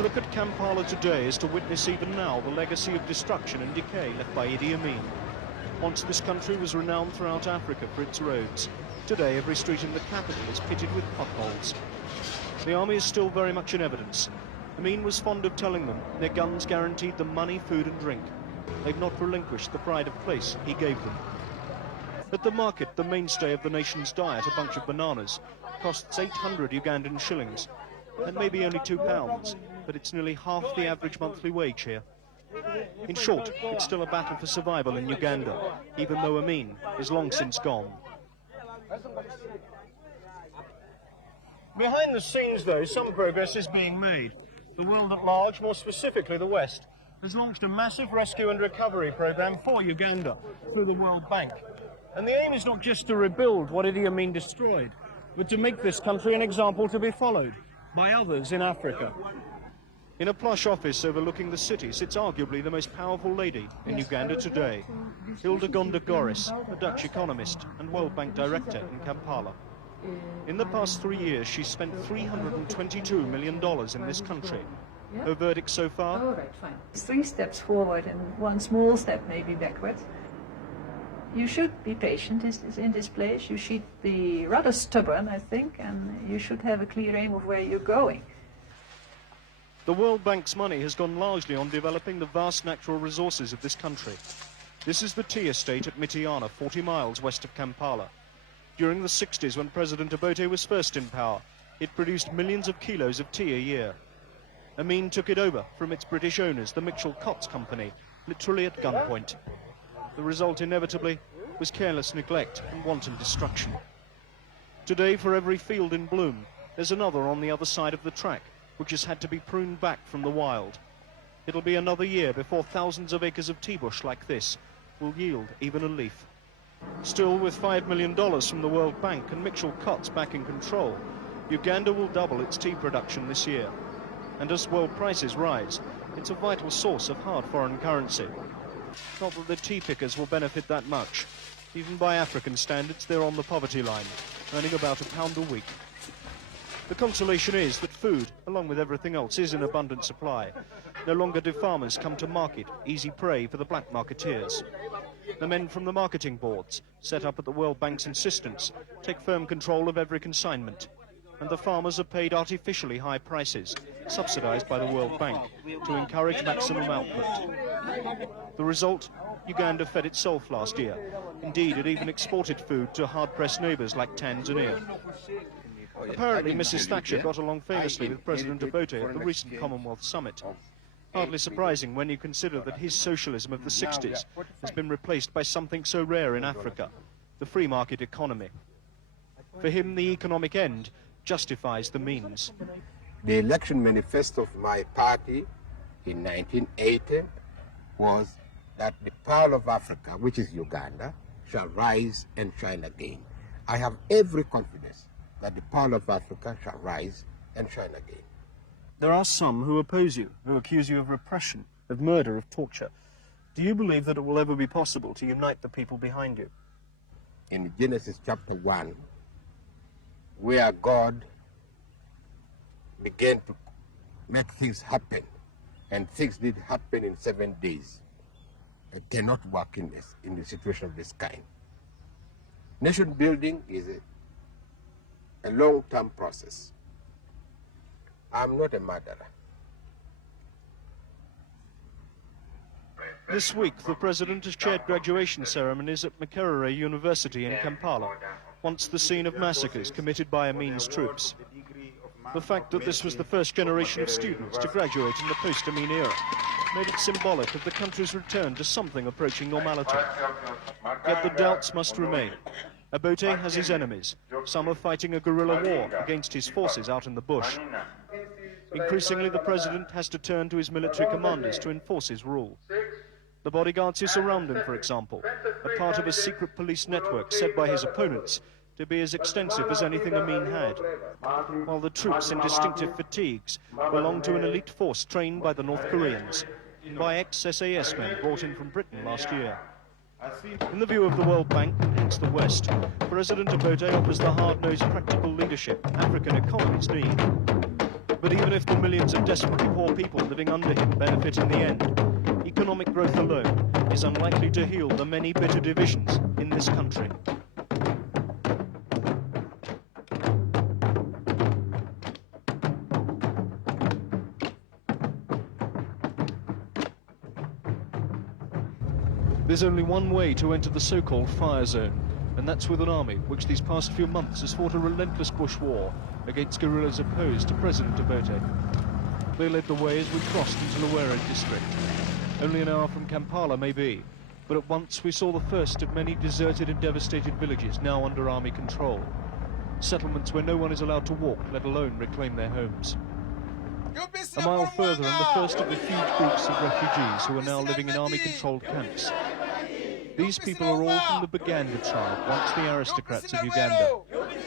To look at Kampala today is to witness even now the legacy of destruction and decay left by Idi Amin. Once this country was renowned throughout Africa for its roads. Today every street in the capital is pitted with potholes. The army is still very much in evidence. Amin was fond of telling them their guns guaranteed them money, food and drink. They've not relinquished the pride of place he gave them. At the market, the mainstay of the nation's diet, a bunch of bananas, costs 800 Ugandan shillings. That may be only £2, but it's nearly half the average monthly wage here. In short, it's still a battle for survival in Uganda, even though Amin is long since gone. Behind the scenes, though, some progress is being made. The world at large, more specifically the West, has launched a massive rescue and recovery program for Uganda through the World Bank. And the aim is not just to rebuild what Idi Amin destroyed, but to make this country an example to be followed by others in Africa. In a plush office overlooking the city sits arguably the most powerful lady in Uganda today, Uganda Goris, a Dutch economist and World Bank director in Kampala. In the past 3 years, she's spent $322 million in this country. Her verdict so far? All right, fine. 3 steps forward and 1 small step maybe backwards. You should be patient in this place. You should be rather stubborn, I think, and you should have a clear aim of where you're going. The World Bank's money has gone largely on developing the vast natural resources of this country. This is the tea estate at Mitiana, 40 miles west of Kampala. During the 60s, when President Obote was first in power, it produced millions of kilos of tea a year. Amin took it over from its British owners, the Mitchell-Cox Company, literally at gunpoint. The result, inevitably, was careless neglect and wanton destruction. Today, for every field in bloom, there's another on the other side of the track, which has had to be pruned back from the wild. It'll be another year before thousands of acres of tea bush like this will yield even a leaf. Still, with $5 million from the World Bank and Mitchell-Cox back in control, Uganda will double its tea production this year. And as world prices rise, it's a vital source of hard foreign currency. Not that the tea pickers will benefit that much. Even by African standards, they're on the poverty line, earning about £1 a week. The consolation is that food, along with everything else, is in abundant supply. No longer do farmers come to market, easy prey for the black marketeers. The men from the marketing boards, set up at the World Bank's insistence, take firm control of every consignment. And the farmers are paid artificially high prices, subsidized by the World Bank, to encourage maximum output. The result? Uganda fed itself last year. Indeed, it even exported food to hard-pressed neighbors like Tanzania. Apparently, Mrs. Thatcher got along famously with President Obote at the recent Commonwealth Summit. Hardly surprising when you consider that his socialism of the 60s has been replaced by something so rare in Africa, the free market economy. For him, the economic end justifies the means. The election manifesto of my party in 1980 was that the Pearl of Africa, which is Uganda, shall rise and shine again. I have every confidence that the Pearl of Africa shall rise and shine again. There are some who oppose you, who accuse you of repression, of murder, of torture. Do you believe that it will ever be possible to unite the people behind you? In Genesis chapter 1, where God began to make things happen, and things did happen in 7 days, it cannot work in a situation of this kind. Nation building is a long-term process. I'm not a murderer. This week, the President has chaired graduation ceremonies at Makerere University in Kampala, once the scene of massacres committed by Amin's troops. The fact that this was the first generation of students to graduate in the post-Amin era made it symbolic of the country's return to something approaching normality. Yet the doubts must remain. Obote has his enemies. Some are fighting a guerrilla war against his forces out in the bush. Increasingly, the president has to turn to his military commanders to enforce his rule. The bodyguards who surround him, for example, are part of a secret police network said by his opponents to be as extensive as anything Amin had, while the troops in distinctive fatigues belong to an elite force trained by the North Koreans, by ex-SAS men brought in from Britain last year. In the view of the World Bank, and hence the West, President Obote offers the hard-nosed practical leadership African economies need. But even even if the millions of desperately poor people living under him benefit in the end, economic growth alone is unlikely to heal the many bitter divisions in this country. There's only one way to enter the so-called fire zone, and that's with an army which these past few months has fought a relentless bush war against guerrillas opposed to President Obote. They led the way as we crossed into Luwero district. Only an hour from Kampala maybe, but at once we saw the first of many deserted and devastated villages now under army control. Settlements where no one is allowed to walk, let alone reclaim their homes. A mile further and the first of the huge groups of refugees who are now living in army-controlled camps. These people are all from the Baganda tribe, once the aristocrats of Uganda.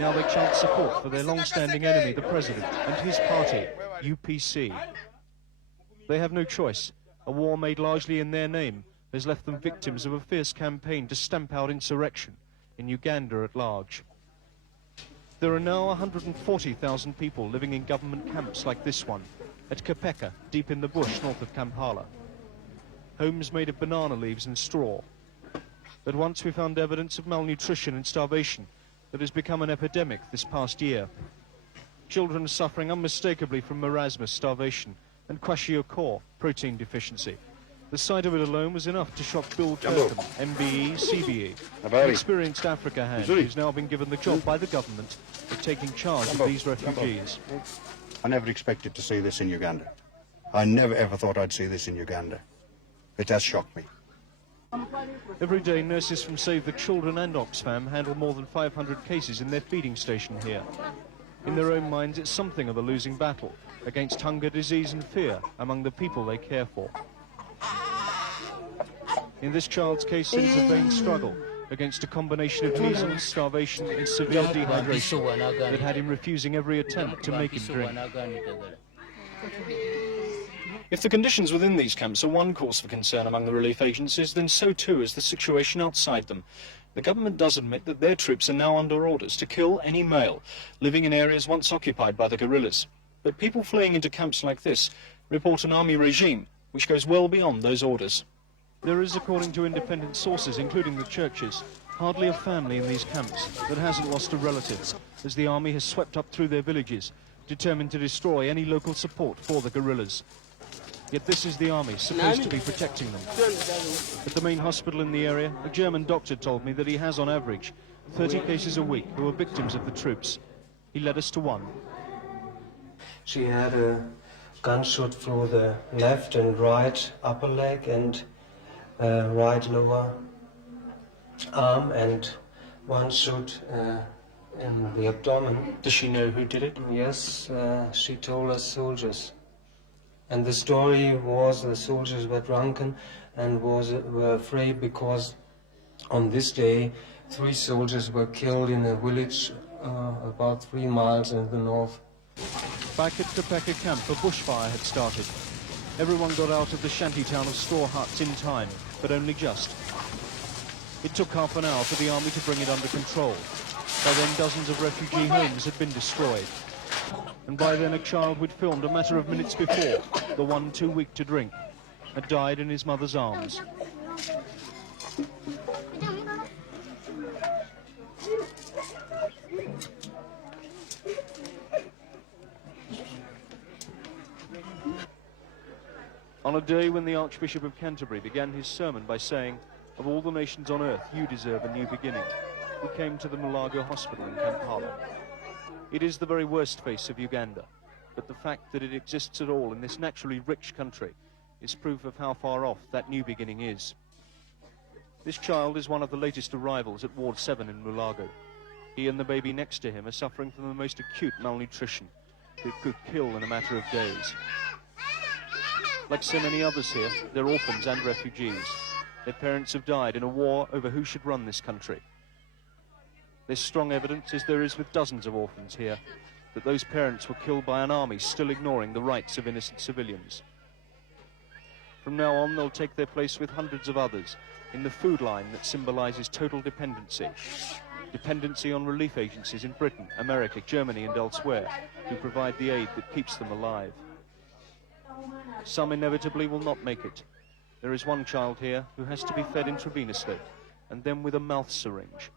Now they chant support for their long-standing enemy, the president, and his party, UPC. They have no choice. A war made largely in their name has left them victims of a fierce campaign to stamp out insurrection in Uganda at large. There are now 140,000 people living in government camps like this one, at Kapeka, deep in the bush north of Kampala. Homes made of banana leaves and straw. At once we found evidence of malnutrition and starvation that has become an epidemic this past year. Children are suffering unmistakably from marasmus, starvation, and kwashiorkor, protein deficiency. The sight of it alone was enough to shock Bill Kirkham, MBE, CBE, an experienced Africa hand who's now been given the job by the government of taking charge of these refugees. I never expected to see this in Uganda. I never ever thought I'd see this in Uganda. It has shocked me. Every day, nurses from Save the Children and Oxfam handle more than 500 cases in their feeding station here. In their own minds, it's something of a losing battle against hunger, disease and fear among the people they care for. In this child's case, it is a vain struggle against a combination of measles, starvation and severe dehydration that had him refusing every attempt to make him drink. If the conditions within these camps are one cause for concern among the relief agencies, then so too is the situation outside them. The government does admit that their troops are now under orders to kill any male living in areas once occupied by the guerrillas. But people fleeing into camps like this report an army regime which goes well beyond those orders. There is, according to independent sources, including the churches, hardly a family in these camps that hasn't lost a relative, as the army has swept up through their villages, determined to destroy any local support for the guerrillas. Yet this is the army, supposed to be protecting them. At the main hospital in the area, a German doctor told me that he has, on average, 30 cases a week who are victims of the troops. He led us to one. She had a gunshot through the left and right upper leg and right lower arm and one shot in the abdomen. Does she know who did it? Yes, she told us soldiers. And the story was the soldiers were drunken and were afraid because on this day 3 soldiers were killed in a village about 3 miles in the north. Back at Kapeka camp, a bushfire had started. Everyone got out of the shanty town of straw huts in time, but only just. It took half an hour for the army to bring it under control. By then, dozens of refugee homes had been destroyed. And by then, a child we'd filmed a matter of minutes before, the one too weak to drink, had died in his mother's arms. On a day when the Archbishop of Canterbury began his sermon by saying, "Of all the nations on earth, you deserve a new beginning," we came to the Mulago Hospital in Kampala. It is the very worst face of Uganda, but the fact that it exists at all in this naturally rich country is proof of how far off that new beginning is. This child is one of the latest arrivals at Ward 7 in Mulago. He and the baby next to him are suffering from the most acute malnutrition that could kill in a matter of days. Like so many others here, they're orphans and refugees. Their parents have died in a war over who should run this country. There's strong evidence, as there is with dozens of orphans here, that those parents were killed by an army still ignoring the rights of innocent civilians. From now on, they'll take their place with hundreds of others in the food line that symbolizes total dependency. dependency on relief agencies in Britain, America, Germany and elsewhere who provide the aid that keeps them alive. Some inevitably will not make it. There is one child here who has to be fed intravenously and then with a mouth syringe.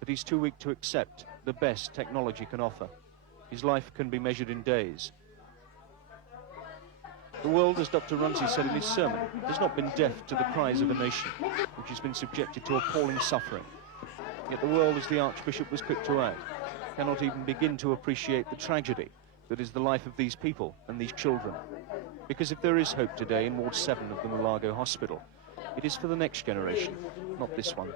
But he's too weak to accept the best technology can offer. His life can be measured in days. The world, as Dr. Runcie said in his sermon, has not been deaf to the cries of a nation which has been subjected to appalling suffering. Yet the world, as the Archbishop was quick to add, cannot even begin to appreciate the tragedy that is the life of these people and these children. Because if there is hope today in Ward 7 of the Mulago Hospital, it is for the next generation, not this one.